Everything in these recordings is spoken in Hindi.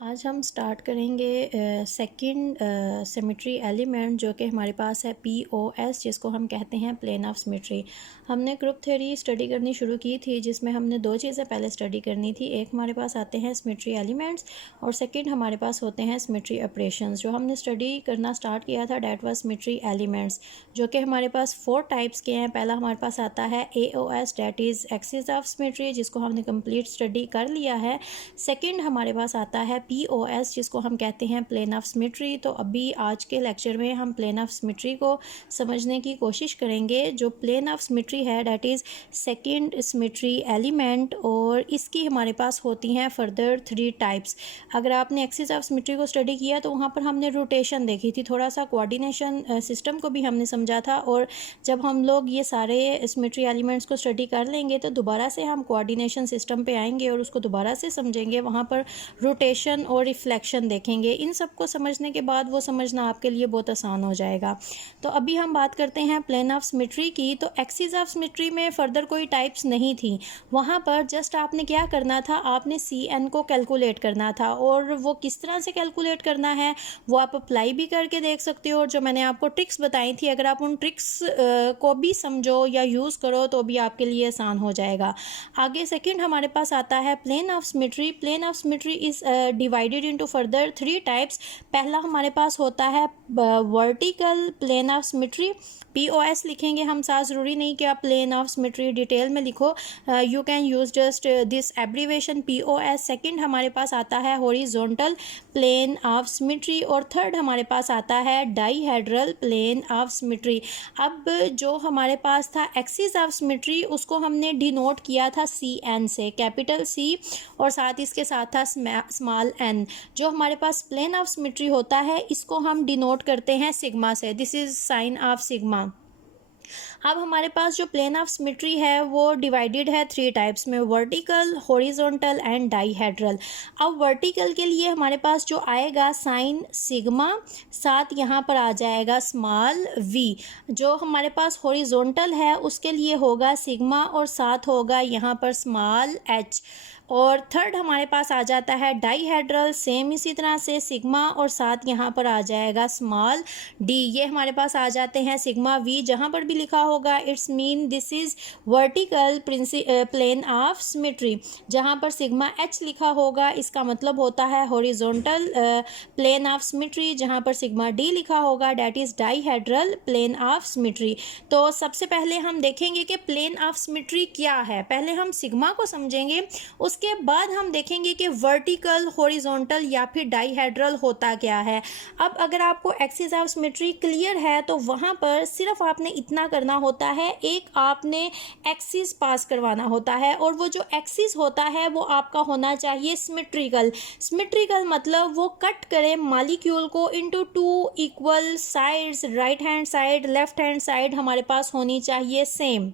आज हम स्टार्ट करेंगे सेकंड सिमेट्री एलिमेंट जो कि हमारे पास है POS, जिसको हम कहते हैं प्लेन ऑफ सिमेट्री। हमने ग्रुप थ्योरी स्टडी करनी शुरू की थी, जिसमें हमने दो चीज़ें पहले स्टडी करनी थी। एक हमारे पास आते हैं सिमेट्री एलिमेंट्स और सेकंड हमारे पास होते हैं सिमेट्री ऑपरेशंस। जो हमने स्टडी करना स्टार्ट किया था डैट वाज सिमेट्री एलिमेंट्स, जो कि हमारे पास 4 टाइप्स के हैं। पहला हमारे पास आता है AOS, that is axis of symmetry, जिसको हमने कंप्लीट स्टडी कर लिया है। सेकंड हमारे पास आता है POS, जिसको हम कहते हैं प्लेन ऑफ सिमेट्री। तो अभी आज के लेक्चर में हम प्लेन ऑफ सिमेट्री को समझने की कोशिश करेंगे। जो प्लेन ऑफ सिमेट्री है that is second symmetry element, और इसकी हमारे पास होती हैं फर्दर 3 टाइप्स। अगर आपने एक्सिस ऑफ सिमेट्री को स्टडी किया तो वहाँ पर हमने रोटेशन देखी थी, थोड़ा सा कोऑर्डिनेशन सिस्टम को भी हमने समझा था। और जब हम लोग ये सारे सिमेट्री एलिमेंट्स को स्टडी कर लेंगे तो दोबारा से हम कोऑर्डिनेशन सिस्टम पे आएंगे और उसको दोबारा से समझेंगे। वहाँ पर रोटेशन और रिफ्लेक्शन देखेंगे। इन सब को समझने के बाद वो समझना आपके लिए बहुत आसान हो जाएगा। तो अभी हम बात करते हैं प्लेन ऑफ सिमेट्री की। तो एक्सिस ऑफ सिमेट्री में फर्दर कोई टाइप्स नहीं थी। वहाँ पर जस्ट आपने क्या करना था, आपने CN को कैलकुलेट करना था। और वो किस तरह से कैलकुलेट करना है वो आप अप्लाई भी करके देख सकते हो। और जो मैंने आपको ट्रिक्स बताई थी, अगर आप उन ट्रिक्स को भी समझो या यूज़ करो तो भी आपके लिए आसान हो जाएगा। आगे सेकंड हमारे पास आता है plane of symmetry. Plane of symmetry is divided into further 3 types. पहला हमारे पास होता है vertical plane of symmetry, POS लिखेंगे हम, साथ ज़रूरी नहीं कि आप प्लेन ऑफ सिमेट्री डिटेल में लिखो, you can use just this abbreviation POS। Second हमारे पास आता है हॉरिजॉन्टल प्लेन ऑफ सिमेट्री, और थर्ड हमारे पास आता है डाईहेड्रल प्लेन ऑफ सिमेट्री। अब जो हमारे पास था एक्सिस ऑफ सिमेट्री, उसको हमने डिनोट किया था CN से, कैपिटल C, और साथ इसके साथ था स्मॉल n। जो हमारे पास प्लेन ऑफ सिमेट्री होता है इसको हम डिनोट करते हैं सिग्मा से, this is sine of sigma. अब हमारे पास जो प्लेन ऑफ सिमेट्री है वो डिवाइडेड है 3 टाइप्स में, वर्टिकल, हॉरिजॉन्टल एंड डाईहेड्रल। अब वर्टिकल के लिए हमारे पास जो आएगा साइन सिग्मा, साथ यहाँ पर आ जाएगा स्मॉल v। जो हमारे पास हॉरिजॉन्टल है उसके लिए होगा सिग्मा और साथ होगा यहाँ पर स्मॉल h। और थर्ड हमारे पास आ जाता है डाईहेड्रल, सेम इसी तरह से सिग्मा और साथ यहाँ पर आ जाएगा स्मॉल d। ये हमारे पास आ जाते हैं सिग्मा v। जहाँ पर भी लिखा होगा it's mean this is vertical plane of symmetry. जहाँ पर सिग्मा h लिखा होगा इसका मतलब होता है हॉरिजॉन्टल प्लेन ऑफ सिमेट्री। जहाँ पर सिग्मा d लिखा होगा that is dihedral plane of symmetry. तो सबसे पहले हम देखेंगे कि प्लेन ऑफ सिमेट्री क्या है। पहले हम सिग्मा को समझेंगे, उसके बाद हम देखेंगे कि वर्टिकल, हॉरिजॉन्टल या फिर डाईहेड्रल होता क्या है। अब अगर आपको एक्सिस ऑफ सिमेट्री क्लियर है तो वहाँ पर सिर्फ आपने इतना करना होता है, एक आपने एक्सिस पास करवाना होता है, और वो जो एक्सिस होता है वो आपका होना चाहिए सिमेट्रिकल। सिमेट्रिकल मतलब वो कट करे मॉलिक्यूल को into 2 equal sides, right hand side, left hand side हमारे पास होनी चाहिए सेम।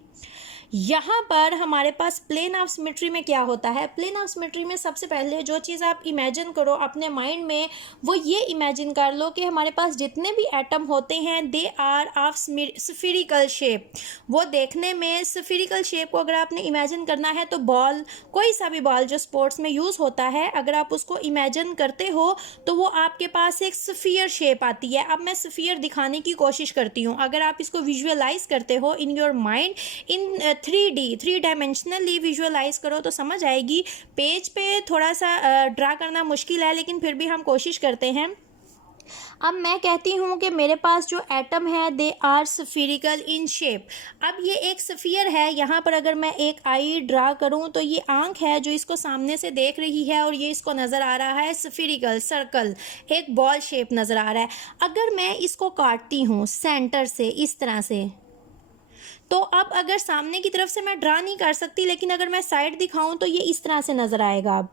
यहाँ पर हमारे पास प्लेन ऑफ सिमेट्री में क्या होता है, प्लेन ऑफ सिमेट्री में सबसे पहले जो चीज़ आप इमेजिन करो अपने माइंड में, वो ये इमेजिन कर लो कि हमारे पास जितने भी एटम होते हैं दे आर ऑफ स्फीरिकल शेप। वो देखने में स्फीरिकल शेप को अगर आपने इमेजिन करना है तो बॉल, कोई सा भी बॉल जो स्पोर्ट्स में यूज़ होता है, अगर आप उसको इमेजिन करते हो तो वो आपके पास एक स्फीयर शेप आती है। अब मैं स्फीयर दिखाने की कोशिश करती हूँ। अगर आप इसको विजुअलाइज करते हो in your mind, in 3 dimensionally visualise करो तो समझ आएगी। पेज पे थोड़ा सा ड्रा करना मुश्किल है, लेकिन फिर भी हम कोशिश करते हैं। अब मैं कहती हूँ कि मेरे पास जो एटम है दे आर स्फीरिकल इन शेप। अब ये एक स्फीयर है, यहाँ पर अगर मैं एक आई ड्रा करूँ तो ये आंख है जो इसको सामने से देख रही है, और ये इसको नज़र आ रहा है स्फीरिकल, सर्कल, एक बॉल शेप नज़र आ रहा है। अगर मैं इसको काटती हूँ सेंटर से इस तरह से, तो अब अगर सामने की तरफ से मैं ड्रा नहीं कर सकती, लेकिन अगर मैं साइड दिखाऊं तो ये इस तरह से नज़र आएगा। अब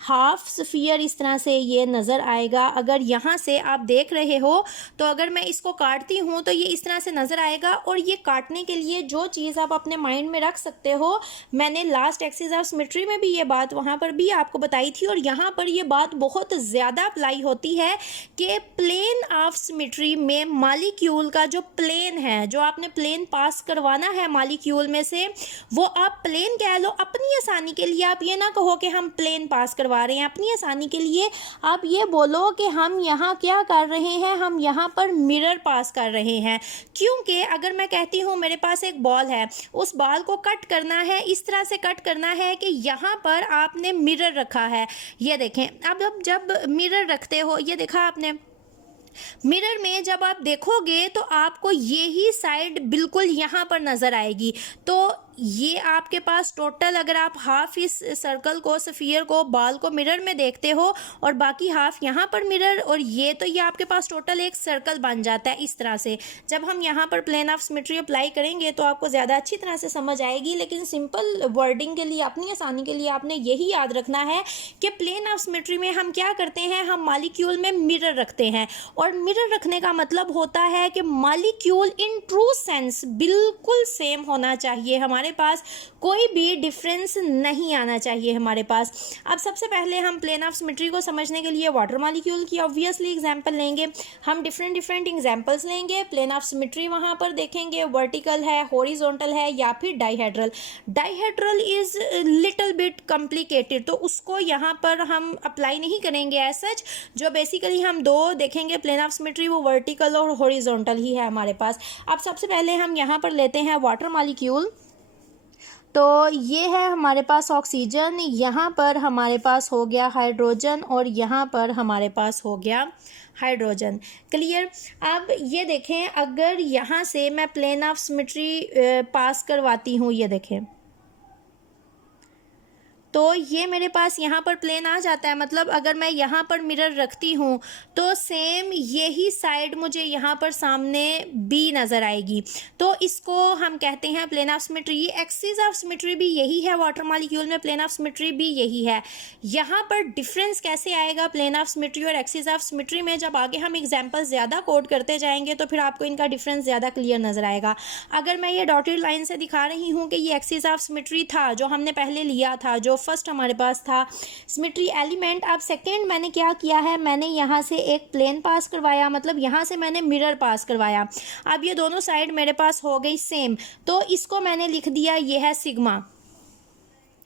हाफ स्फीयर इस तरह से ये नज़र आएगा। अगर यहाँ से आप देख रहे हो तो अगर मैं इसको काटती हूँ तो ये इस तरह से नज़र आएगा। और ये काटने के लिए जो चीज़ आप अपने माइंड में रख सकते हो, मैंने लास्ट एक्सिस ऑफ सिमेट्री में भी ये बात वहाँ पर भी आपको बताई थी, और यहाँ पर ये बात बहुत ज़्यादा अप्लाई होती है कि प्लेन ऑफ सिमेट्री में मॉलिक्यूल का जो प्लेन है, जो आपने प्लेन पास करवाना है मॉलिक्यूल में से, वो आप प्लेन कह लो। अपनी आसानी के लिए आप ये ना कहो कि हम प्लेन पास करवा करवा रहे हैं अपनी आसानी के लिए। आप ये बोलो कि हम यहाँ क्या कर रहे हैं, हम यहाँ पर मिरर पास कर रहे हैं। क्योंकि अगर मैं कहती हूँ मेरे पास एक बॉल है, उस बॉल को कट करना है, इस तरह से कट करना है कि यहाँ पर आपने मिरर रखा है। ये देखें, अब जब मिरर रखते हो, ये देखा आपने, मिरर में जब आप देखोगे तो आपको ये ही साइड बिल्कुल यहाँ पर नज़र आएगी। तो ये आपके पास टोटल, अगर आप हाफ इस सर्कल को, स्फीयर को, बॉल को मिरर में देखते हो और बाकी हाफ यहाँ पर मिरर, और ये तो ये आपके पास टोटल एक सर्कल बन जाता है इस तरह से। जब हम यहाँ पर प्लेन ऑफ सिमेट्री अप्लाई करेंगे तो आपको ज़्यादा अच्छी तरह से समझ आएगी, लेकिन सिंपल वर्डिंग के लिए, अपनी आसानी के लिए आपने यही याद रखना है कि प्लेन ऑफ सिमेट्री में हम क्या करते हैं, हम मॉलिक्यूल में मिरर रखते हैं। और मिरर रखने का मतलब होता है कि मॉलिक्यूल इन ट्रू सेंस बिल्कुल सेम होना चाहिए, हमारे पास कोई भी डिफरेंस नहीं आना चाहिए हमारे पास। अब सबसे पहले हम प्लेन ऑफ सिमेट्री को समझने के लिए वाटर मॉलिक्यूल की ऑब्वियसली एग्जांपल लेंगे। हम डिफरेंट एग्जांपल्स लेंगे। प्लेन ऑफ सिमेट्री वहां पर देखेंगे वर्टिकल है, हॉरिजॉन्टल है या फिर dihedral. Dihedral is little bit complicated, तो उसको यहाँ पर हम अप्लाई नहीं करेंगे एज सच। जो बेसिकली हम दो देखेंगे प्लेन ऑफ सिमेट्री, वो वर्टिकल और हॉरिजॉन्टल ही है हमारे पास। अब सबसे पहले हम यहाँ पर लेते हैं वाटर मॉलिक्यूल। तो ये है हमारे पास ऑक्सीजन, यहाँ पर हमारे पास हो गया हाइड्रोजन और यहाँ पर हमारे पास हो गया हाइड्रोजन। क्लियर। अब ये देखें, अगर यहाँ से मैं प्लेन ऑफ सिमेट्री पास करवाती हूँ, ये देखें, तो ये मेरे पास यहाँ पर प्लेन आ जाता है। मतलब अगर मैं यहाँ पर मिरर रखती हूँ तो सेम यही साइड मुझे यहाँ पर सामने बी नज़र आएगी। तो इसको हम कहते हैं plane of symmetry. Axis of symmetry भी यही है वाटर मॉलिक्यूल में, प्लेन ऑफ सिमेट्री भी यही है। यहाँ पर डिफरेंस कैसे आएगा प्लेन ऑफ सिमेट्री और एक्सिस ऑफ सिमेट्री में, जब आगे हम एग्जाम्पल ज़्यादा कोड करते जाएंगे तो फिर आपको इनका डिफरेंस ज़्यादा क्लियर नज़र आएगा। अगर मैं ये डॉटेड लाइन से दिखा रही हूँ कि ये एक्सिस ऑफ सिमेट्री था जो हमने पहले लिया था, जो फर्स्ट हमारे पास था सिमेट्री एलिमेंट। अब सेकेंड मैंने क्या किया है, मैंने यहाँ से एक प्लेन पास करवाया, मतलब यहाँ से मैंने मिरर पास करवाया। अब ये दोनों साइड मेरे पास हो गई सेम, तो इसको मैंने लिख दिया, ये है सिग्मा।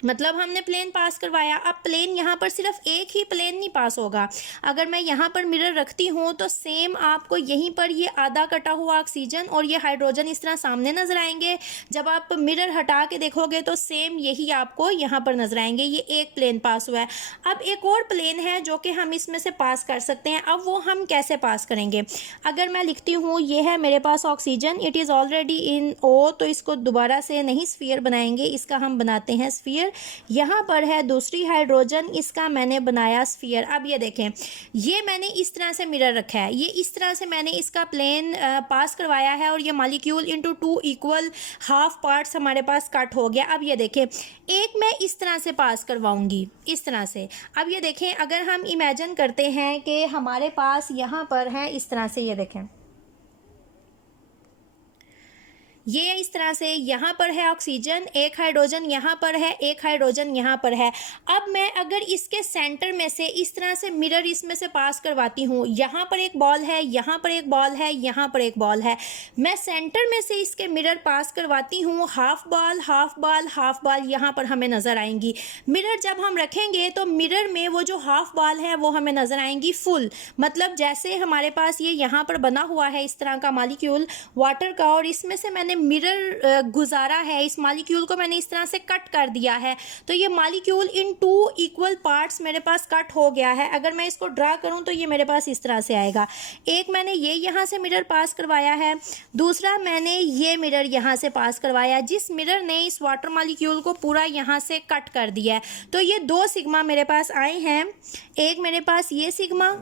मतलब हमने प्लेन पास करवाया। अब प्लेन यहाँ पर सिर्फ एक ही प्लेन नहीं पास होगा। अगर मैं यहाँ पर मिरर रखती हूँ तो सेम आपको यहीं पर ये आधा कटा हुआ ऑक्सीजन और ये हाइड्रोजन इस तरह सामने नजर आएंगे। जब आप मिरर हटा के देखोगे तो सेम यही आपको यहाँ पर नजर आएंगे। ये एक प्लेन पास हुआ है। अब एक और प्लेन है जो कि हम इसमें से पास कर सकते हैं। अब वो हम कैसे पास करेंगे, अगर मैं लिखती हूँ ये है मेरे पास oxygen, it is already in O, तो इसको दोबारा से नहीं स्फीयर बनाएंगे, इसका हम बनाते हैं स्फीयर। यहाँ पर है दूसरी हाइड्रोजन, इसका मैंने बनाया स्फीयर। अब ये देखें, ये मैंने इस तरह से मिरर रखा है, ये इस तरह से मैंने इसका प्लेन पास करवाया है और ये molecule into two equal half parts हमारे पास कट हो गया। अब ये देखें, एक मैं इस तरह से पास करवाऊंगी, इस तरह से। अब ये देखें, अगर हम इमेजिन करते हैं कि हमारे पास यहाँ पर है इस तरह से, ये देखें, ये इस तरह से यहाँ पर है ऑक्सीजन, एक हाइड्रोजन यहाँ पर है, एक हाइड्रोजन यहाँ पर है। अब मैं अगर इसके सेंटर में से इस तरह से मिरर इसमें से पास करवाती हूँ, यहाँ पर एक बॉल है, यहाँ पर एक बॉल है, यहाँ पर एक बॉल है, मैं सेंटर में से इसके मिरर पास करवाती हूँ, half ball half ball half ball यहाँ पर हमें नज़र आएंगी। मिरर जब हम रखेंगे तो मिरर में वो जो हाफ बॉल है वो हमें नज़र आएंगी फुल। मतलब जैसे हमारे पास ये यहाँ पर बना हुआ है इस तरह का मॉलिक्यूल वाटर का, और इसमें से मैंने मिरर गुजारा है, इस मॉलिक्यूल को मैंने इस तरह से कट कर दिया है, तो ये molecule in two equal parts मेरे पास कट हो गया है। अगर मैं इसको ड्रा करूं तो ये मेरे पास इस तरह से आएगा। एक मैंने ये यहाँ से मिरर पास करवाया है, दूसरा मैंने ये मिरर यहाँ से पास करवाया, जिस मिरर ने इस वाटर मॉलिक्यूल को पूरा यहाँ से कट कर दिया है। तो ये दो सिग्मा मेरे पास आए हैं, एक मेरे पास ये सिग्मा,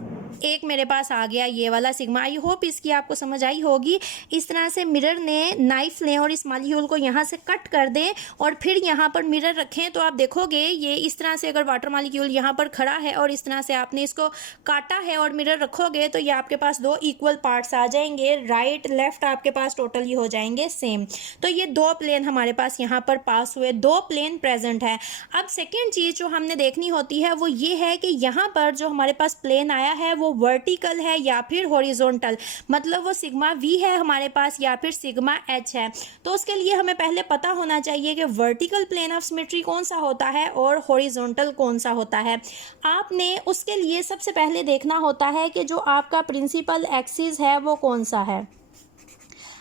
एक मेरे पास आ गया ये वाला सिग्मा। आई होप इसकी आपको समझ आई होगी। इस तरह से मिरर ने नाइफ लें और इस मॉलिक्यूल को यहाँ से कट कर दें और फिर यहाँ पर मिरर रखें, तो आप देखोगे ये इस तरह से, अगर वाटर मॉलिक्यूल यहाँ पर खड़ा है और इस तरह से आपने इसको काटा है और मिरर रखोगे तो ये आपके पास दो इक्वल पार्ट्स आ जाएंगे, राइट लेफ्ट आपके पास टोटली हो जाएंगे सेम। तो ये दो प्लेन हमारे पास यहाँ पर पास हुए, दो प्लेन प्रेजेंट है। अब सेकेंड चीज़ जो हमने देखनी होती है वो ये है कि यहाँ पर जो हमारे पास प्लेन आया है वो वर्टिकल है या फिर हॉरिजॉन्टल, मतलब वो सिग्मा वी है हमारे पास या फिर सिग्मा एच है। तो उसके लिए हमें पहले पता होना चाहिए कि वर्टिकल प्लेन ऑफ सिमेट्री कौन सा होता है और हॉरिजॉन्टल कौन सा होता है। आपने उसके लिए सबसे पहले देखना होता है कि जो आपका प्रिंसिपल एक्सिस है वो कौन सा है।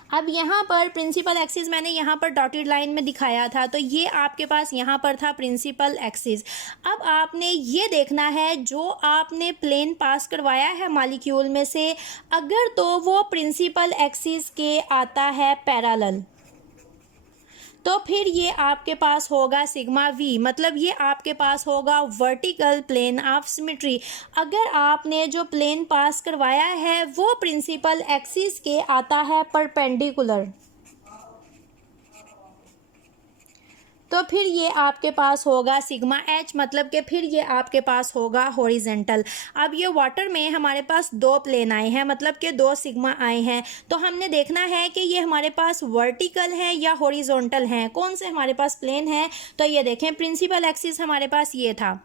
अब यहाँ पर प्रिंसिपल एक्सिस मैंने यहाँ पर डॉटेड लाइन में दिखाया था, तो ये आपके पास यहाँ पर था प्रिंसिपल एक्सिस। अब आपने ये देखना है जो आपने प्लेन पास करवाया है मॉलिक्यूल में से, अगर तो वो प्रिंसिपल एक्सिस के आता है पैरेलल, तो फिर ये आपके पास होगा सिग्मा वी, मतलब ये आपके पास होगा वर्टिकल प्लेन ऑफ सिमेट्री। अगर आपने जो प्लेन पास करवाया है वो प्रिंसिपल एक्सिस के आता है परपेंडिकुलर, तो फिर ये आपके पास होगा सिग्मा एच, मतलब कि फिर ये आपके पास होगा हॉरिजेंटल। अब ये वाटर में हमारे पास दो प्लेन आए हैं, मतलब कि दो सिग्मा आए हैं, तो हमने देखना है कि ये हमारे पास वर्टिकल है या हॉरिजॉन्टल हैं, कौन से हमारे पास प्लेन है। तो ये देखें प्रिंसिपल एक्सिस हमारे पास ये था,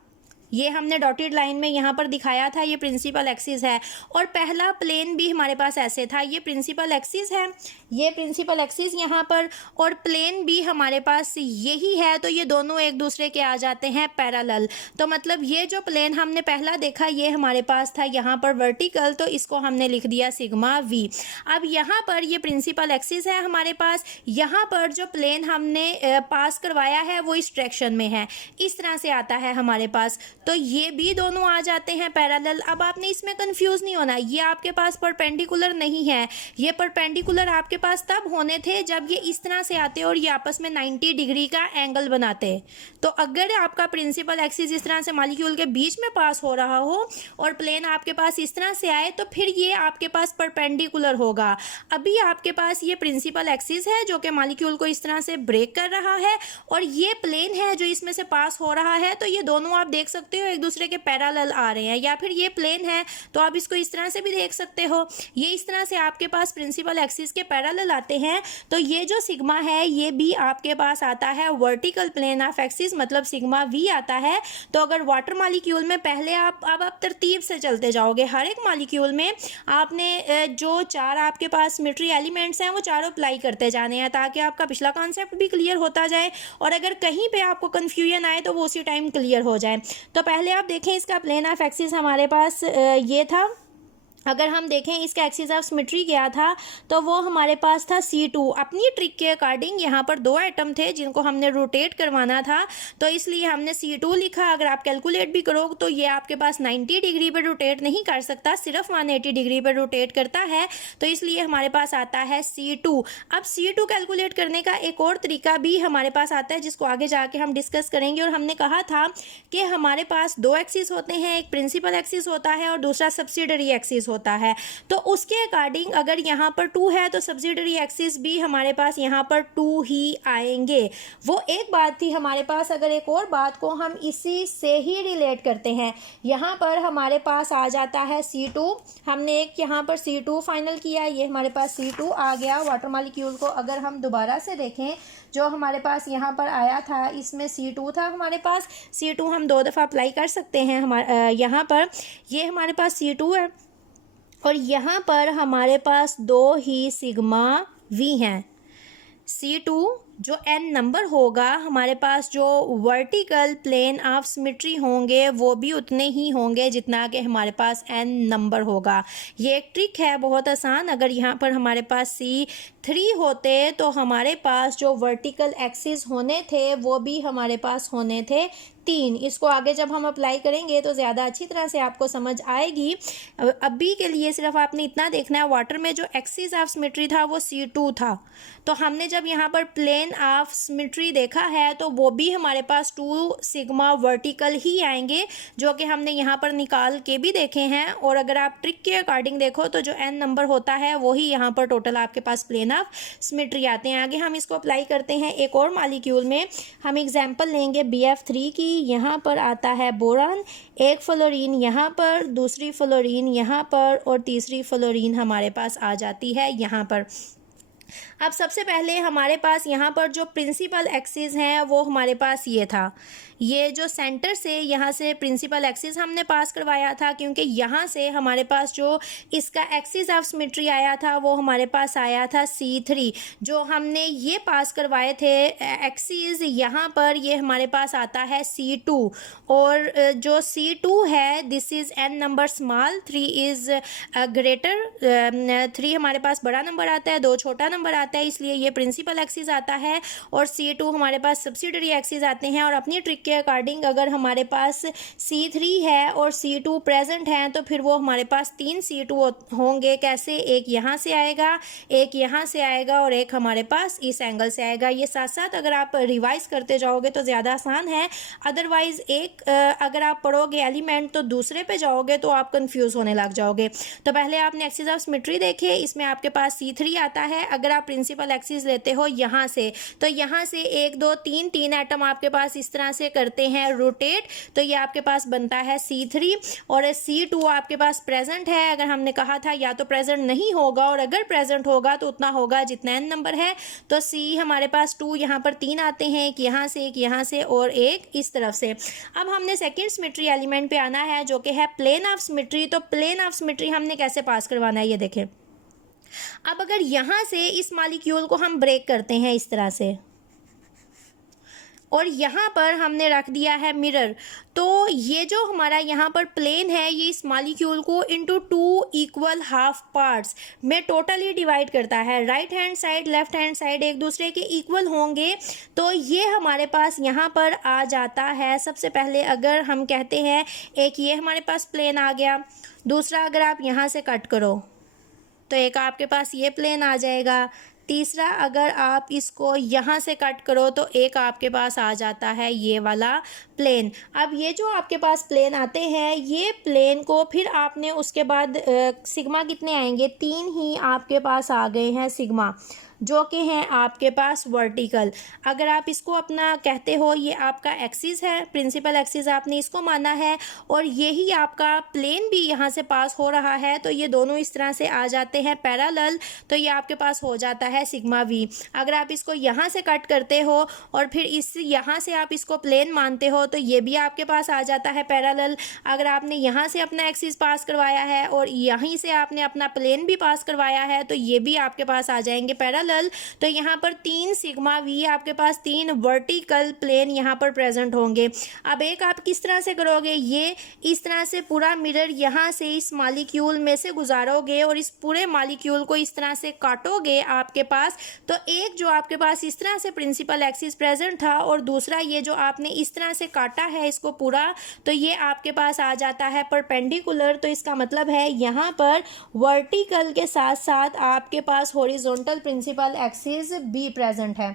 ये हमने डॉटेड लाइन में यहाँ पर दिखाया था, ये प्रिंसिपल एक्सिस है। और पहला प्लेन भी हमारे पास ऐसे था, ये प्रिंसिपल एक्सिस है, ये प्रिंसिपल एक्सिस यहाँ पर, और प्लेन भी हमारे पास यही है, तो ये दोनों एक दूसरे के आ जाते हैं पैरेलल। तो मतलब ये जो प्लेन हमने पहला देखा ये हमारे पास था यहाँ पर वर्टिकल, तो इसको हमने लिख दिया सिग्मा वी। अब यहाँ पर ये प्रिंसिपल एक्सिस है हमारे पास, यहाँ पर जो प्लेन हमने पास करवाया है वो इस डायरेक्शन में है, इस तरह से आता है हमारे पास, तो ये भी दोनों आ जाते हैं पैरेलल। अब आपने इसमें कंफ्यूज नहीं होना, ये आपके पास परपेंडिकुलर नहीं है, ये परपेंडिकुलर आपके पास तब होने थे जब ये इस तरह से आते और ये आपस में 90 डिग्री का एंगल बनाते। तो अगर आपका प्रिंसिपल एक्सिस इस तरह से मॉलिक्यूल के बीच में पास हो रहा हो और प्लेन आपके पास इस तरह से आए तो फिर ये आपके पास परपेंडिकुलर होगा। अभी आपके पास ये प्रिंसिपल एक्सिस है जो कि मॉलिक्यूल को इस तरह से ब्रेक कर रहा है, और ये प्लेन है जो इसमें से पास हो रहा है, तो ये दोनों आप देख सकते हो एक दूसरे के पैरेलल आ रहे हैं। या फिर ये प्लेन है तो आप इसको इस तरह से भी देख सकते हो, ये इस तरह से आपके पास प्रिंसिपल एक्सिस के पैरेलल आते हैं। तो ये जो सिग्मा है ये भी आपके पास आता है वर्टिकल प्लेन ऑफ एक्सिस, मतलब सिग्मा वी आता है। तो अगर वाटर मॉलिक्यूल में पहले आप तरतीब से चलते जाओगे, हर एक मॉलिक्यूल में आपने जो चार आपके पास सिमेट्री एलिमेंट्स हैं वो चारों अप्लाई करते जाने हैं, ताकि आपका पिछला कॉन्सेप्ट भी क्लियर होता जाए और अगर कहीं पे आपको कन्फ्यूजन आए तो वो उसी टाइम क्लियर हो जाए। तो पहले आप देखें इसका प्लेन ऑफ एक्सिस हमारे पास ये था। अगर हम देखें इसका एक्सिस ऑफ सिमेट्री क्या था तो वो हमारे पास था C2। अपनी ट्रिक के अकॉर्डिंग यहाँ पर दो एटम थे जिनको हमने रोटेट करवाना था, तो इसलिए हमने C2 लिखा। अगर आप कैलकुलेट भी करो तो ये आपके पास 90 डिग्री पर रोटेट नहीं कर सकता, सिर्फ 180 डिग्री पर रोटेट करता है, तो इसलिए हमारे पास आता है C2। अब C2 कैलकुलेट करने का एक और तरीका भी हमारे पास आता है जिसको आगे जाके हम डिस्कस करेंगे। और हमने कहा था कि हमारे पास दो एक्सिस होते हैं, एक प्रिंसिपल एक्सिस होता है और दूसरा सब्सिडरी एक्सिस होता है। तो उसके अकॉर्डिंग अगर यहाँ पर 2 है तो सब्सिडरी एक्सिस भी हमारे पास यहाँ पर 2 ही आएंगे। वो एक बात थी हमारे पास। अगर एक और बात को हम इसी से ही रिलेट करते हैं, यहाँ पर हमारे पास आ जाता है C2। हमने एक यहाँ पर C2 फाइनल किया, ये हमारे पास C2 आ गया वाटर मॉलिक्यूल को। अगर हम दोबारा से देखें जो हमारे पास यहाँ पर आया था इसमें C2 था हमारे पास। C2 हम 2 दफ़ा अप्लाई कर सकते हैं। यहाँ पर ये हमारे पास C2 है और यहाँ पर हमारे पास 2 ही सिग्मा वी हैं। C2 जो n नंबर होगा हमारे पास, जो वर्टिकल प्लेन ऑफ सिमेट्री होंगे वो भी उतने ही होंगे जितना कि हमारे पास n नंबर होगा। ये एक ट्रिक है बहुत आसान। अगर यहाँ पर हमारे पास C3 होते तो हमारे पास जो वर्टिकल एक्सिस होने थे वो भी हमारे पास होने थे 3। इसको आगे जब हम अप्लाई करेंगे तो ज़्यादा अच्छी तरह से आपको समझ आएगी। अभी के लिए सिर्फ आपने इतना देखना है, वाटर में जो एक्सिस ऑफ सिमेट्री था वो C2 था। तो हमने जब यहाँ पर प्लेन ऑफ सिमेट्री देखा है तो वो भी हमारे पास 2 सिग्मा वर्टिकल ही आएंगे, जो कि हमने यहाँ पर निकाल के भी देखे हैं। और अगर आप ट्रिक के अकॉर्डिंग देखो तो जो n नंबर होता है वही यहाँ पर टोटल आपके पास प्लेन ऑफ सिमेट्री आते हैं। आगे हम इसको अप्लाई करते हैं एक और मॉलिक्यूल में। हम एग्जाम्पल लेंगे BF3 की। यहाँ पर आता है बोरान, एक फ्लोरीन यहाँ पर, दूसरी फ्लोरीन यहाँ पर और तीसरी फ्लोरीन हमारे पास आ जाती है यहाँ पर। अब सबसे पहले हमारे पास यहाँ पर जो प्रिंसिपल एक्सिस हैं वो हमारे पास ये था, ये जो सेंटर से यहाँ से प्रिंसिपल एक्सिस हमने पास करवाया था, क्योंकि यहाँ से हमारे पास जो इसका एक्सिस ऑफ सिमेट्री आया था वो हमारे पास आया था C3। जो हमने ये पास करवाए थे एक्सिस, यहाँ पर ये हमारे पास आता है C2, और जो C2 है this is n number small, 3 is greater, 3 हमारे पास बड़ा नंबर आता है, 2 छोटा नंबर आता है, इसलिए ये प्रिंसिपल एक्सिस आता है, और C2 हमारे पास सब्सिडरी एक्सिस आते हैं। और अपनी ट्रिक के अकॉर्डिंग अगर हमारे पास C3 है और C2 प्रेजेंट है तो फिर वो हमारे पास 3 C2 होंगे। कैसे? एक यहाँ से आएगा, एक यहाँ से आएगा, और एक हमारे पास इस एंगल से आएगा। ये साथ साथ अगर आप रिवाइज करते जाओगे तो ज़्यादा आसान है, अदरवाइज एक अगर आप पढ़ोगे एलिमेंट तो दूसरे पे जाओगे तो आप कंफ्यूज होने लग जाओगे। तो पहले आपने एक्सिस ऑफ सिमेट्री देखे, इसमें आपके पास C3 आता है। अगर आप प्रिंसिपल एक्सिस लेते हो यहाँ से, तो यहाँ से 1 2 3 3 एटम आपके पास इस तरह से करते हैं रोटेट, तो ये आपके पास बनता है C3, और C2 आपके पास प्रेजेंट है। अगर हमने कहा था या तो प्रेजेंट नहीं होगा, और अगर प्रेजेंट होगा तो उतना होगा जितना n नंबर है, तो C हमारे पास 2, यहाँ पर 3 आते हैं, एक यहाँ से, एक यहाँ से, और एक इस तरफ से। अब हमने सेकेंड सिमेट्री एलिमेंट पे आना है जो कि है प्लेन ऑफ सिमेट्री। तो प्लेन ऑफ सिमेट्री हमने कैसे पास करवाना है ये देखें। अब अगर यहाँ से इस मॉलिक्यूल को हम ब्रेक करते हैं इस तरह से, और यहाँ पर हमने रख दिया है मिरर, तो ये जो हमारा यहाँ पर प्लेन है ये इस मॉलिक्यूल को इनटू 2 इक्वल हाफ पार्ट्स में टोटली डिवाइड करता है। Right hand side, left hand side एक दूसरे के इक्वल होंगे, तो ये हमारे पास यहाँ पर आ जाता है। सबसे पहले अगर हम कहते हैं एक ये हमारे पास प्लेन आ गया, दूसरा अगर आप यहाँ से कट करो तो एक आपके पास ये प्लेन आ जाएगा, तीसरा अगर आप इसको यहाँ से कट करो तो एक आपके पास आ जाता है ये वाला प्लेन। अब ये जो आपके पास प्लेन आते हैं, ये प्लेन को फिर आपने उसके बाद सिग्मा कितने आएंगे, 3 ही आपके पास आ गए हैं सिग्मा, जो कि हैं आपके पास वर्टिकल। अगर आप इसको अपना कहते हो ये आपका एक्सिस है, प्रिंसिपल एक्सिस आपने इसको माना है, और यही आपका प्लेन भी यहाँ से पास हो रहा है, तो ये दोनों इस तरह से आ जाते हैं पैरेलल, तो ये आपके पास हो जाता है सिग्मा वी। अगर आप इसको यहाँ से कट करते हो और फिर इस यहाँ से आप इसको प्लेन मानते हो तो ये भी आपके पास आ जाता है पैरेलल। अगर आपने यहाँ से अपना एक्सिस पास करवाया है और यहीं से आपने अपना प्लेन भी पास करवाया है तो ये भी आपके पास आ जाएंगे पैरेलल। तो यहाँ पर 3 सिग्मा वी आपके पास 3 वर्टिकल प्लेन यहाँ पर प्रेजेंट होंगे। अब एक आप किस तरह से करोगे, ये इस तरह से पूरा मिरर यहाँ से इस मॉलिक्यूल में से गुजारोगे और इस पूरे मॉलिक्यूल को इस तरह से काटोगे आपके पास, तो एक जो आपके पास इस तरह से प्रिंसिपल एक्सिस प्रेजेंट था और दूसरा ये जो आपने इस तरह से काटा है इसको पूरा, तो ये आपके पास आ जाता है परपेंडिकुलर। तो इसका मतलब है यहाँ पर वर्टिकल के साथ साथ आपके पास हॉरिजॉन्टल प्रिंसिपल एक्सिस भी प्रेजेंट है।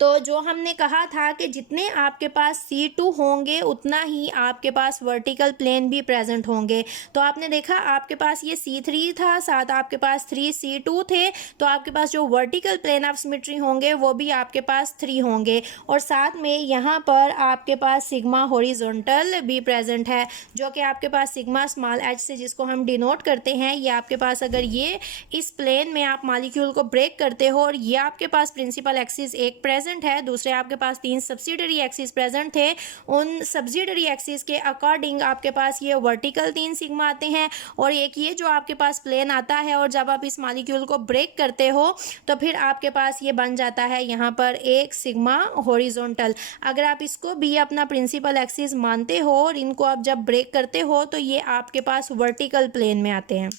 तो जो हमने कहा था कि जितने आपके पास C2 होंगे उतना ही आपके पास वर्टिकल प्लेन भी प्रेजेंट होंगे। तो आपने देखा आपके पास ये C3 था, साथ आपके पास 3 C2 थे, तो आपके पास जो वर्टिकल प्लेन ऑफ सिमेट्री होंगे वो भी आपके पास 3 होंगे, और साथ में यहाँ पर आपके पास सिग्मा हॉरिजॉन्टल भी प्रेजेंट है, जो कि आपके पास सिग्मा स्मॉल h से जिसको हम डिनोट करते हैं। ये आपके पास अगर ये इस प्लेन में आप मॉलिक्यूल को ब्रेक करते हो और ये आपके पास प्रिंसिपल एक्सिस एक प्रेजेंट है, दूसरे आपके पास 3 सब्सिडरी एक्सिस प्रेजेंट थे, उन सब्सिडरी एक्सिस के अकॉर्डिंग आपके पास ये वर्टिकल 3 सिग्मा आते हैं और एक ये जो आपके पास प्लेन आता है, और जब आप इस मॉलिक्यूल को ब्रेक करते हो तो फिर आपके पास ये बन जाता है यहाँ पर एक सिग्मा हॉरिजॉन्टल। अगर आप इसको भी अपना प्रिंसिपल एक्सिस मानते हो और इनको आप जब ब्रेक करते हो तो ये आपके पास वर्टिकल प्लेन में आते हैं।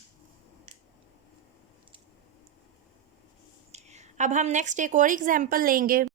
अब हम नेक्स्ट एक और एग्जाम्पल लेंगे।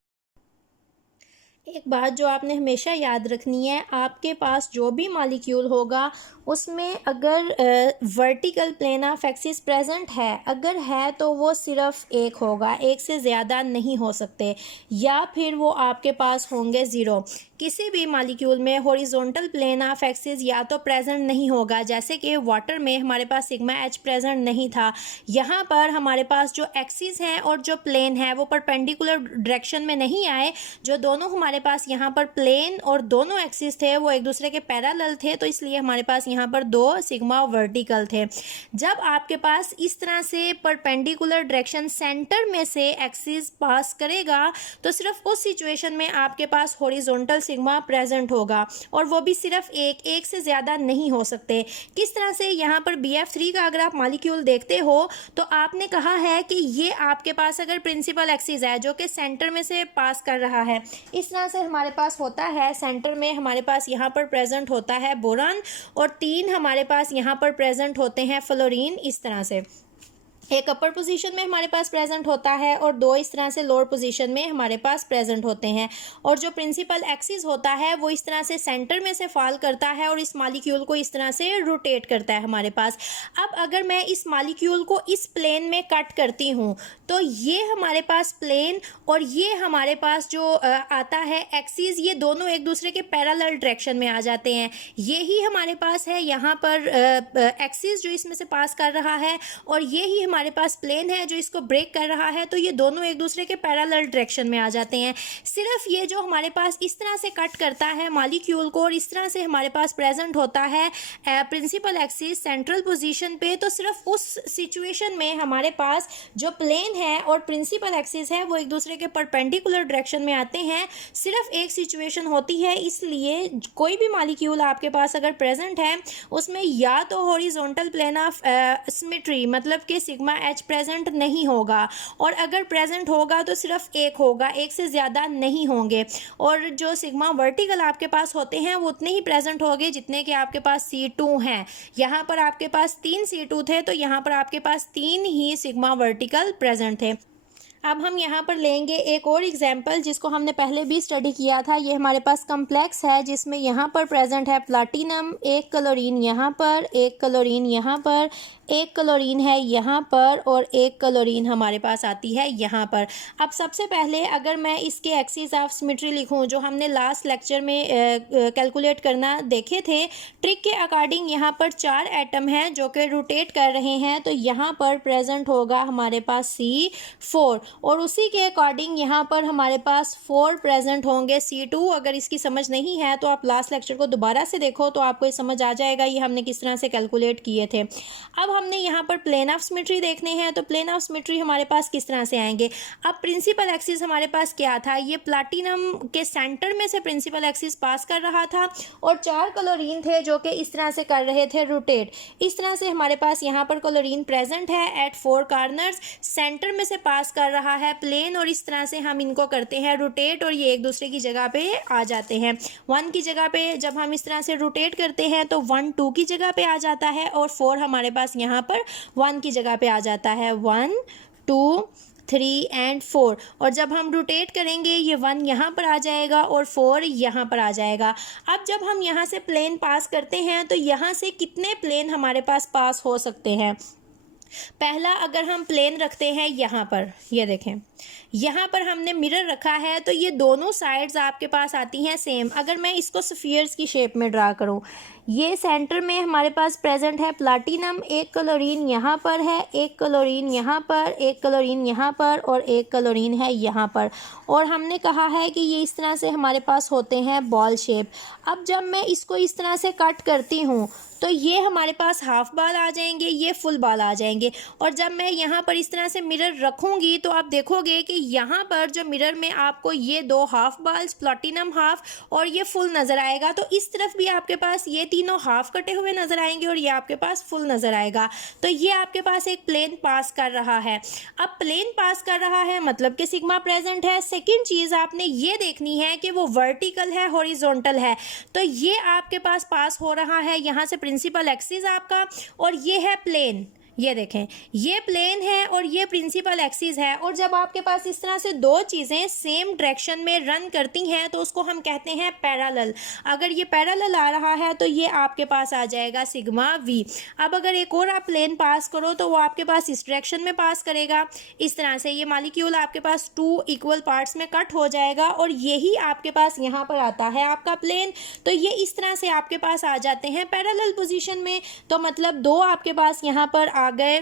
एक बात जो आपने हमेशा याद रखनी है, आपके पास जो भी मॉलिक्यूल होगा उसमें अगर vertical plane of axis present है, अगर है तो वो सिर्फ एक होगा, एक से ज़्यादा नहीं हो सकते, या फिर वो आपके पास होंगे 0। किसी भी मॉलिक्यूल में हॉरिजॉन्टल प्लेन ऑफ एक्सिस या तो प्रेजेंट नहीं होगा, जैसे कि वाटर में हमारे पास सिग्मा एच प्रेजेंट नहीं था। यहाँ पर हमारे पास जो एक्सिस हैं और जो प्लेन है वो परपेंडिकुलर डायरेक्शन में नहीं आए, जो दोनों हमारे पास यहाँ पर प्लेन और दोनों एक्सिस थे वो एक दूसरे के पैरेलल थे, तो इसलिए हमारे पास यहाँ पर दो सिग्मा वर्टिकल थे। जब आपके पास इस तरह से परपेंडिकुलर डायरेक्शन सेंटर में से एक्सिस पास करेगा तो सिर्फ उस सिचुएशन में आपके पास हॉरिजॉन्टल सिग्मा प्रेजेंट होगा, और वो भी सिर्फ एक से ज़्यादा नहीं हो सकते। किस तरह से, यहाँ पर BF3 का अगर आप मॉलिक्यूल देखते हो तो आपने कहा है कि ये आपके पास अगर प्रिंसिपल एक्सिस है जो कि सेंटर में से पास कर रहा है, इस तरह से हमारे पास होता है। सेंटर में हमारे पास यहाँ पर प्रेजेंट होता है बोरान और 3 हमारे पास यहाँ पर प्रेजेंट होते हैं फ्लोरीन। इस तरह से एक अपर पोजीशन में हमारे पास प्रेजेंट होता है और 2 इस तरह से लोअर पोजीशन में हमारे पास प्रेजेंट होते हैं, और जो प्रिंसिपल एक्सिस होता है वो इस तरह से सेंटर में से फॉल करता है और इस मॉलिक्यूल को इस तरह से रोटेट करता है हमारे पास। अब अगर मैं इस मॉलिक्यूल को इस प्लेन में कट करती हूँ तो ये हमारे पास प्लेन और ये हमारे पास जो आता है एक्सिस, ये दोनों एक दूसरे के पैरेलल डायरेक्शन में आ जाते हैं। ये ही हमारे पास है यहाँ पर एक्सिस जो इसमें से पास कर रहा है, और ये ही हमारे पास प्लेन है जो इसको ब्रेक कर रहा है, तो ये दोनों एक दूसरे के पैरेलल डायरेक्शन में आ जाते हैं। सिर्फ ये जो हमारे पास इस तरह से कट करता है मॉलिक्यूल को और इस तरह से हमारे पास प्रेजेंट होता है प्रिंसिपल एक्सिस सेंट्रल पोजीशन पे, तो सिर्फ उस सिचुएशन में हमारे पास जो प्लेन है और प्रिंसिपल एक्सिस है वो एक दूसरे के परपेंडिकुलर डायरेक्शन में आते हैं। सिर्फ एक सिचुएशन होती है, इसलिए कोई भी मॉलिक्यूल आपके पास अगर प्रेजेंट है उसमें या तो हॉरिजॉन्टल प्लेन ऑफ सिमेट्री मतलब कि सिग्मा एच प्रेजेंट नहीं होगा, और अगर प्रेजेंट होगा तो सिर्फ एक होगा, एक से ज़्यादा नहीं होंगे। और जो सिग्मा वर्टिकल आपके पास होते हैं वो उतने ही प्रेजेंट होंगे जितने कि आपके पास C2 हैं। यहाँ पर आपके पास 3 C2 थे, तो यहाँ पर आपके पास 3 ही सिग्मा वर्टिकल प्रेजेंट थे। अब हम यहाँ पर लेंगे एक और एग्जाम्पल जिसको हमने पहले भी स्टडी किया था। ये हमारे पास कम्प्लेक्स है जिसमें यहाँ पर प्रेजेंट है प्लाटिनम, एक क्लोरीन यहाँ पर, एक क्लोरीन यहाँ पर, एक क्लोरीन है यहाँ पर और एक क्लोरीन हमारे पास आती है यहाँ पर। अब सबसे पहले अगर मैं इसके एक्सिस ऑफ सिमेट्री लिखूँ जो हमने लास्ट लेक्चर में कैलकुलेट करना देखे थे, ट्रिक के अकॉर्डिंग यहाँ पर 4 एटम हैं जो कि रोटेट कर रहे हैं, तो यहाँ पर प्रेजेंट होगा हमारे पास C4, और उसी के अकॉर्डिंग यहाँ पर हमारे पास 4 प्रेजेंट होंगे C2। अगर इसकी समझ नहीं है तो आप लास्ट लेक्चर को दोबारा से देखो तो आपको ये समझ आ जाएगा ये हमने किस तरह से कैलकुलेट किए थे। अब हमने यहाँ पर प्लेन ऑफ सिमेट्री देखने हैं, तो प्लेन ऑफ सिमेट्री हमारे पास किस तरह से आएंगे। अब प्रिंसिपल एक्सिस हमारे पास क्या था, ये प्लाटिनम के सेंटर में से प्रिंसिपल एक्सिस पास कर रहा था और 4 क्लोरीन थे जो कि इस तरह से कर रहे थे रोटेट। इस तरह से हमारे पास यहाँ पर क्लोरीन प्रेजेंट है एट 4 कॉर्नर्स, सेंटर में से पास कर रहा है प्लेन, और इस तरह से हम इनको करते हैं रोटेट और ये एक दूसरे की जगह पे आ जाते हैं। 1 की जगह पे जब हम इस तरह से रोटेट करते हैं तो 1 2 की जगह पे आ जाता है और 4 हमारे पास यहाँ पर 1 की जगह पे आ जाता है। 1 2 3 एंड 4, और जब हम रोटेट करेंगे ये 1 यहाँ पर आ जाएगा और 4 यहाँ पर आ जाएगा। अब जब हम यहाँ से प्लेन पास करते हैं तो यहाँ से कितने प्लेन हमारे पास पास हो सकते हैं। पहला अगर हम प्लेन रखते हैं यहाँ पर, ये देखें यहाँ पर हमने मिरर रखा है, तो ये दोनों साइड्स आपके पास आती हैं सेम। अगर मैं इसको स्फीयर्स की शेप में ड्रा करूँ, ये सेंटर में हमारे पास प्रेजेंट है प्लाटिनम, एक क्लोरीन यहाँ पर है, एक क्लोरीन यहाँ पर, एक क्लोरीन यहाँ पर और एक क्लोरीन है यहाँ पर, और हमने कहा है कि ये इस तरह से हमारे पास होते हैं बॉल शेप। अब जब मैं इसको इस तरह से कट करती हूँ तो ये हमारे पास हाफ बाल आ जाएंगे, ये फुल बाल आ जाएंगे, और जब मैं यहाँ पर इस तरह से मिरर रखूँगी तो आप देखोगे कि यहाँ पर जो मिरर में आपको ये 2 हाफ बाल्स, प्लैटिनम हाफ और ये फुल नज़र आएगा, तो इस तरफ भी आपके पास ये तीनों हाफ कटे हुए नज़र आएंगे और ये आपके पास फुल नज़र आएगा। तो ये आपके पास एक प्लेन पास कर रहा है। अब प्लेन पास कर रहा है मतलब कि सिग्मा प्रेजेंट है। सेकेंड चीज़ आपने ये देखनी है कि वो वर्टिकल है हॉरिजॉन्टल है, तो ये आपके पास हो रहा है यहाँ से प्रिंसिपल एक्सिस आपका, और ये है प्लेन, ये देखें, ये प्लेन है और ये प्रिंसिपल एक्सिस है, और जब आपके पास इस तरह से दो चीज़ें सेम डायरेक्शन में रन करती हैं तो उसको हम कहते हैं पैरेलल। अगर ये पैरेलल आ रहा है तो ये आपके पास आ जाएगा सिग्मा वी। अब अगर एक और आप प्लेन पास करो तो वो आपके पास इस डायरेक्शन में पास करेगा, इस तरह से ये मॉलिक्यूल आपके पास 2 इक्वल पार्ट्स में कट हो जाएगा, और यही आपके पास यहाँ पर आता है आपका प्लेन। तो ये इस तरह से आपके पास आ जाते हैं पैरेलल पोजीशन में। तो मतलब दो आपके पास यहाँ पर आ गए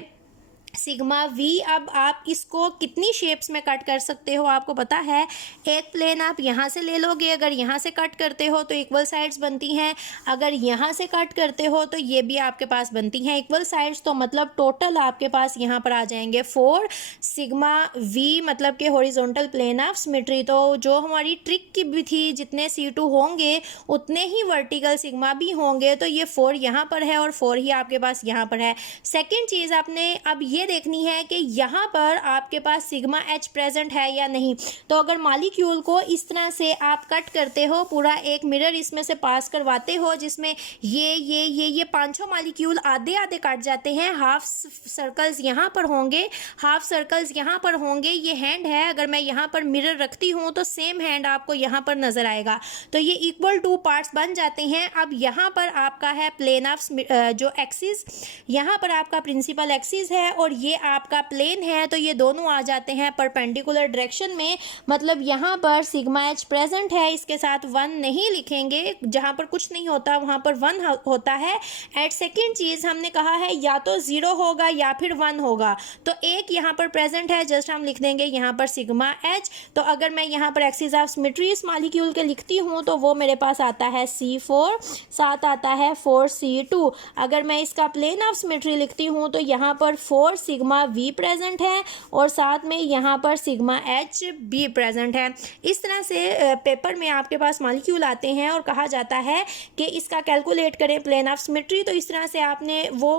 सिग्मा वी। अब आप इसको कितनी शेप्स में कट कर सकते हो आपको पता है। एक प्लेन आप यहाँ से ले लोगे, अगर यहाँ से कट करते हो तो इक्वल साइड्स बनती हैं, अगर यहाँ से कट करते हो तो ये भी आपके पास बनती हैं इक्वल साइड्स। तो मतलब टोटल आपके पास यहाँ पर आ जाएंगे 4 सिग्मा वी, मतलब कि हॉरिजॉन्टल प्लेन ऑफ सिमेट्री। तो जो हमारी ट्रिक की भी थी, जितने C2 होंगे उतने ही वर्टिकल सिग्मा भी होंगे। तो ये 4 यहाँ पर है और 4 ही आपके पास यहाँ पर है। सेकेंड चीज़ आपने अब ये देखनी है कि यहाँ पर आपके पास सिग्मा एच प्रेजेंट है या नहीं। तो अगर मॉलिक्यूल को इस तरह से आप कट करते हो, पूरा एक मिरर इसमें से पास करवाते हो जिसमें ये 5 मॉलिक्यूल आधे आधे कट जाते हैं, हाफ सर्कल्स यहाँ पर होंगे, हाफ सर्कल्स यहाँ पर होंगे। ये हैंड है, अगर मैं यहाँ पर मिरर रखती हूँ तो सेम हैंड आपको यहाँ पर नजर आएगा। तो ये इक्वल 2 पार्ट्स बन जाते हैं। अब यहाँ पर आपका है प्लेन ऑफ जो एक्सिस, यहाँ पर आपका प्रिंसिपल एक्सिस है और ये आपका प्लेन है। तो ये दोनों आ जाते हैं परपेंडिकुलर डायरेक्शन में। मतलब यहाँ पर सिग्मा एच प्रेजेंट है, इसके साथ 1 नहीं लिखेंगे, जहाँ पर कुछ नहीं होता वहाँ पर 1 होता है। एट सेकेंड चीज़ हमने कहा है या तो 0 होगा या फिर 1 होगा। तो एक यहाँ पर प्रेजेंट है, जस्ट हम लिख देंगे यहाँ पर सिग्मा एच। तो अगर मैं यहाँ पर एक्सिस ऑफ सिमेट्री इस मॉलिक्यूल के लिखती हूँ तो वो मेरे पास आता है C4, साथ आता है 4C2। अगर मैं इसका प्लेन ऑफ सिमेट्री लिखती हूँ तो यहाँ पर 4 सिग्मा वी प्रेजेंट है और साथ में यहाँ पर सिग्मा एच बी प्रेजेंट है। इस तरह से पेपर में आपके पास मॉलिक्यूल आते हैं और कहा जाता है कि इसका कैलकुलेट करें प्लेन ऑफ सिमेट्री। तो इस तरह से आपने वो,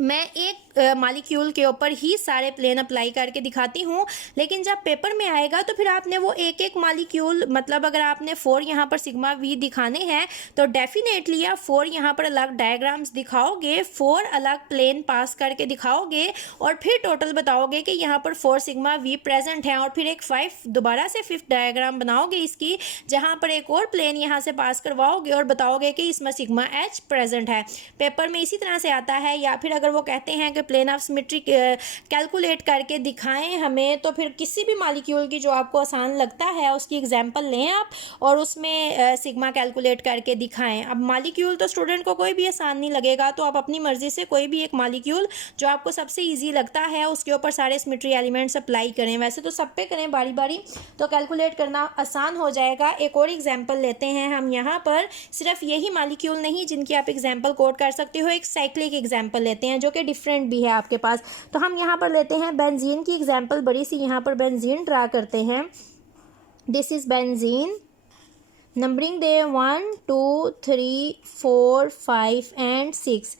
मैं एक मॉलिक्यूल के ऊपर ही सारे प्लेन अप्लाई करके दिखाती हूँ, लेकिन जब पेपर में आएगा तो फिर आपने वो एक एक मॉलिक्यूल, मतलब अगर आपने 4 यहाँ पर सिग्मा वी दिखाने हैं तो डेफिनेटली आप 4 यहाँ पर अलग डायग्राम्स दिखाओगे, 4 अलग प्लेन पास करके दिखाओगे और फिर टोटल बताओगे कि यहाँ पर 4 सिग्मा वी प्रेजेंट है, और फिर एक 5 दोबारा से 5th डायग्राम बनाओगे इसकी, जहाँ पर एक और प्लेन यहाँ से पास करवाओगे और बताओगे कि इसमें सिग्मा एच प्रेजेंट है। पेपर में इसी तरह से आता है। या फिर अगर वो कहते हैं कि प्लेन ऑफ सिमेट्री कैलकुलेट करके दिखाएं हमें, तो फिर किसी भी मॉलिक्यूल की जो आपको आसान लगता है उसकी एग्जांपल लें आप और उसमें सिग्मा कैलकुलेट करके दिखाएं। अब मॉलिक्यूल तो स्टूडेंट को कोई भी आसान नहीं लगेगा, तो आप अपनी मर्जी से कोई भी एक मॉलिक्यूल जो आपको सबसे ईजी लगता है उसके ऊपर सारे सिमेट्री एलिमेंट्स अप्लाई करें। वैसे तो सब पे करें बारी बारी, तो कैलकुलेट करना आसान हो जाएगा। एक और एग्जाम्पल लेते हैं हम यहाँ पर। सिर्फ यही मॉलिक्यूल नहीं जिनकी आप एग्जाम्पल कोड कर सकते हो, एक साइक्लिक एग्जाम्पल लेते हैं जो कि डिफरेंट भी है आपके पास। तो हम यहाँ पर लेते हैं बेंजीन की एग्जांपल, बड़ी सी यहाँ पर बेंजीन ड्रा करते हैं। This is benzene, numbering they 1 2 3 4 5 and 6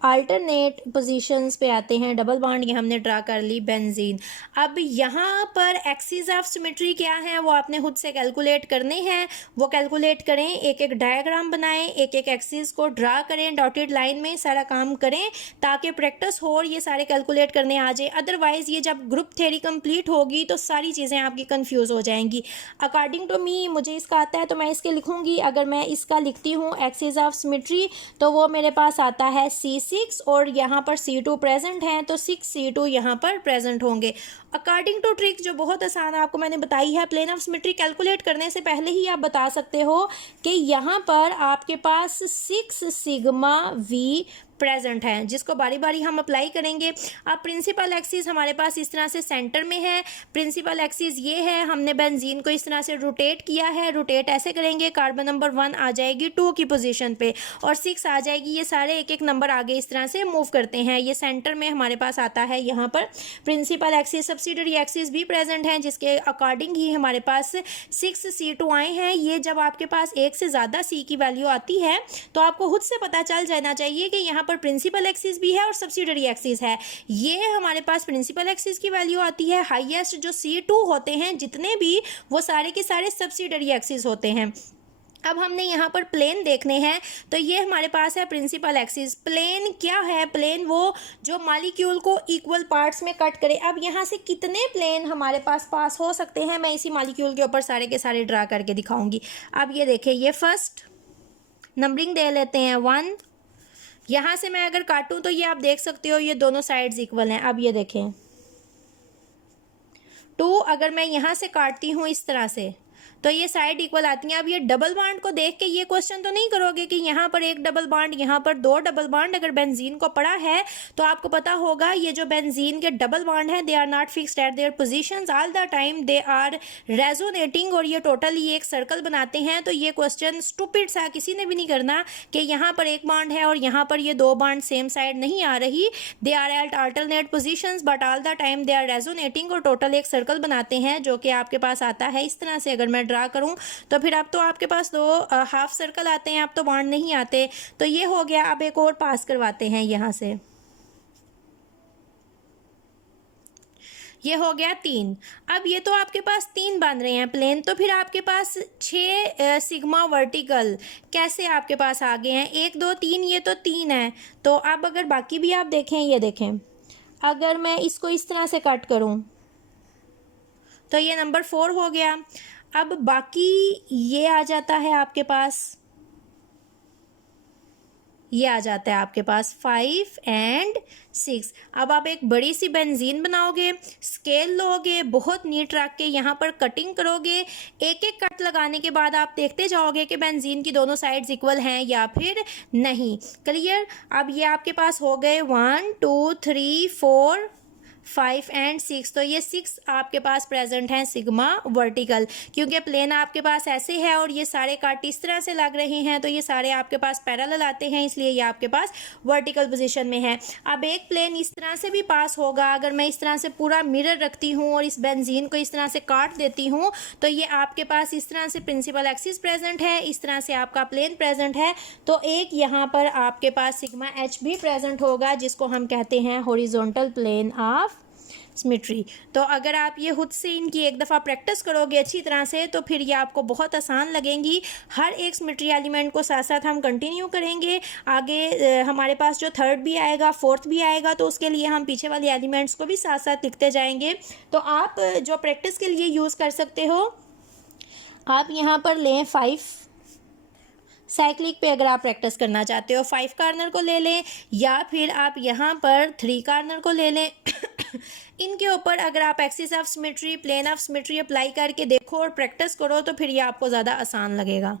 alternate positions पे आते हैं। डबल बॉन्ड ये हमने ड्रा कर ली बेंजीन। अब यहाँ पर एक्सिस ऑफ सिमेट्री क्या है वो आपने खुद से कैलकुलेट करने हैं, वो कैलकुलेट करें, एक एक डायग्राम बनाएं, एक एक एक्सिस को ड्रा करें, डॉटेड लाइन में सारा काम करें ताकि प्रैक्टिस हो और ये सारे कैलकुलेट करने आ जाए। अदरवाइज ये जब ग्रुप थ्योरी कंप्लीट होगी तो सारी चीज़ें आपकी कन्फ्यूज़ हो जाएंगी। अकॉर्डिंग टू मी, मुझे इसका आता है तो मैं इसके लिखूँगी। अगर मैं इसका लिखती हूँ एक्सिस ऑफ सिमेट्री तो वो मेरे पास आता है C6 और यहाँ पर C2 प्रेजेंट हैं, तो 6C2 यहाँ पर प्रेजेंट होंगे। अकॉर्डिंग टू ट्रिक जो बहुत आसान आपको मैंने बताई है, प्लेन ऑफ सिमेट्री कैलकुलेट करने से पहले ही आप बता सकते हो कि यहाँ पर आपके पास 6 सिग्मा वी प्रेजेंट है, जिसको बारी बारी हम अप्लाई करेंगे। अब प्रिंसिपल एक्सिस हमारे पास इस तरह से सेंटर में है। प्रिंसिपल एक्सिस ये है, हमने बेंजीन को इस तरह से रोटेट किया है। रोटेट ऐसे करेंगे, कार्बन नंबर 1 आ जाएगी 2 की पोजीशन पे और 6 आ जाएगी। ये सारे एक एक नंबर आगे इस तरह से मूव करते हैं। ये सेंटर में हमारे पास आता है यहाँ पर प्रिंसिपल एक्सिस। सब्सिडरी एक्सिस भी प्रेजेंट हैं जिसके अकॉर्डिंग ही हमारे पास 6C2 आए हैं। ये जब आपके पास एक से ज़्यादा C की वैल्यू आती है तो आपको खुद से पता चल जाना चाहिए कि यहाँ पर प्रिंसिपल एक्सिस भी है और सब्सिडरी एक्सिस है। ये हमारे पास प्रिंसिपल एक्सिस की वैल्यू आती है। हाईएस्ट जो C2 होते हैं जितने भी, वो सारे के सारे सब्सिडरी एक्सिस होते हैं। अब हमने यहाँ पर प्लेन देखने हैं, तो ये हमारे पास है प्रिंसिपल एक्सिस। प्लेन क्या है? प्लेन वो जो मॉलिक्यूल को इक्वल पार्ट्स में कट करे। अब यहाँ से कितने प्लेन हमारे पास हो सकते हैं, मैं इसी मॉलिक्यूल के ऊपर सारे के सारे ड्रा करके दिखाऊंगी। अब ये देखें, ये फर्स्ट नंबरिंग दे लेते हैं 1। यहाँ से मैं अगर काटूं तो ये आप देख सकते हो ये दोनों साइड्स इक्वल हैं। अब ये देखें 2, अगर मैं यहाँ से काटती हूँ इस तरह से तो ये साइड इक्वल आती हैं। अब ये डबल बॉन्ड को देख के ये क्वेश्चन तो नहीं करोगे कि यहाँ पर एक डबल बॉन्ड, यहाँ पर 2 डबल बॉन्ड। अगर बेंजीन को पढ़ा है तो आपको पता होगा ये जो बेंजीन के डबल बॉन्ड हैं, they are not fixed at their positions all the time, they are resonating, और ये टोटली एक सर्कल बनाते हैं। तो ये क्वेश्चन स्टूपिड सा किसी ने भी नहीं करना कि यहाँ पर एक बॉन्ड है और यहाँ पर ये 2 बॉन्ड सेम साइड नहीं आ रही। They are at alternate positions but all the time they are resonating, और टोटल एक सर्कल बनाते हैं जो कि आपके पास आता है इस तरह से। अगर मैं ड्रा करूं तो फिर अब तो आपके पास 2 हाफ सर्कल आते हैं, अब तो बॉन्ड नहीं आते। तो ये हो गया। अब एक और पास करवाते हैं यहाँ से, ये हो गया 3। अब ये तो आपके पास 3 बन रहे हैं प्लेन, तो फिर आपके पास 6 सिग्मा वर्टिकल कैसे आपके पास आ गए हैं? 1 2 3, ये तो 3 है। तो अब अगर बाकी भी आप देखें, ये देखें, अगर मैं इसको इस तरह से कट करूं तो ये नंबर 4 हो गया। अब बाकी ये आ जाता है आपके पास, ये आ जाता है आपके पास 5 और 6। अब आप एक बड़ी सी बेंजीन बनाओगे, स्केल लोगे, बहुत नीट रख के यहाँ पर कटिंग करोगे। एक एक कट लगाने के बाद आप देखते जाओगे कि बेंजीन की दोनों साइड्स इक्वल हैं या फिर नहीं। क्लियर? अब ये आपके पास हो गए 1 2 3 4 5 और 6। तो ये 6 आपके पास प्रेजेंट हैं सिग्मा वर्टिकल, क्योंकि प्लेन आपके पास ऐसे है और ये सारे कट इस तरह से लग रहे हैं, तो ये सारे आपके पास पैरेलल आते हैं, इसलिए ये आपके पास वर्टिकल पोजीशन में है। अब एक प्लेन इस तरह से भी पास होगा। अगर मैं इस तरह से पूरा मिरर रखती हूँ और इस बेंजीन को इस तरह से काट देती हूँ तो ये आपके पास इस तरह से प्रिंसिपल एक्सिस प्रेजेंट है, इस तरह से आपका प्लेन प्रेजेंट है। तो एक यहाँ पर आपके पास सिग्मा एच भी प्रेजेंट होगा, जिसको हम कहते हैं हॉरिजॉन्टल प्लेन ऑफ सिमेट्री। तो अगर आप ये खुद से इनकी एक दफ़ा प्रैक्टिस करोगे अच्छी तरह से तो फिर ये आपको बहुत आसान लगेंगी। हर एक सिमेट्री एलिमेंट को साथ साथ हम कंटिन्यू करेंगे। आगे हमारे पास जो 3rd भी आएगा, 4th भी आएगा, तो उसके लिए हम पीछे वाले एलिमेंट्स को भी साथ साथ लिखते जाएंगे। तो आप जो प्रैक्टिस के लिए यूज़ कर सकते हो, आप यहाँ पर लें 5 साइक्लिक पे। अगर आप प्रैक्टिस करना चाहते हो 5 कार्नर को ले लें, या फिर आप यहाँ पर 3 कार्नर को ले लें। इनके ऊपर अगर आप axis of symmetry, plane of symmetry apply करके देखो और प्रैक्टिस करो तो फिर ये आपको ज़्यादा आसान लगेगा।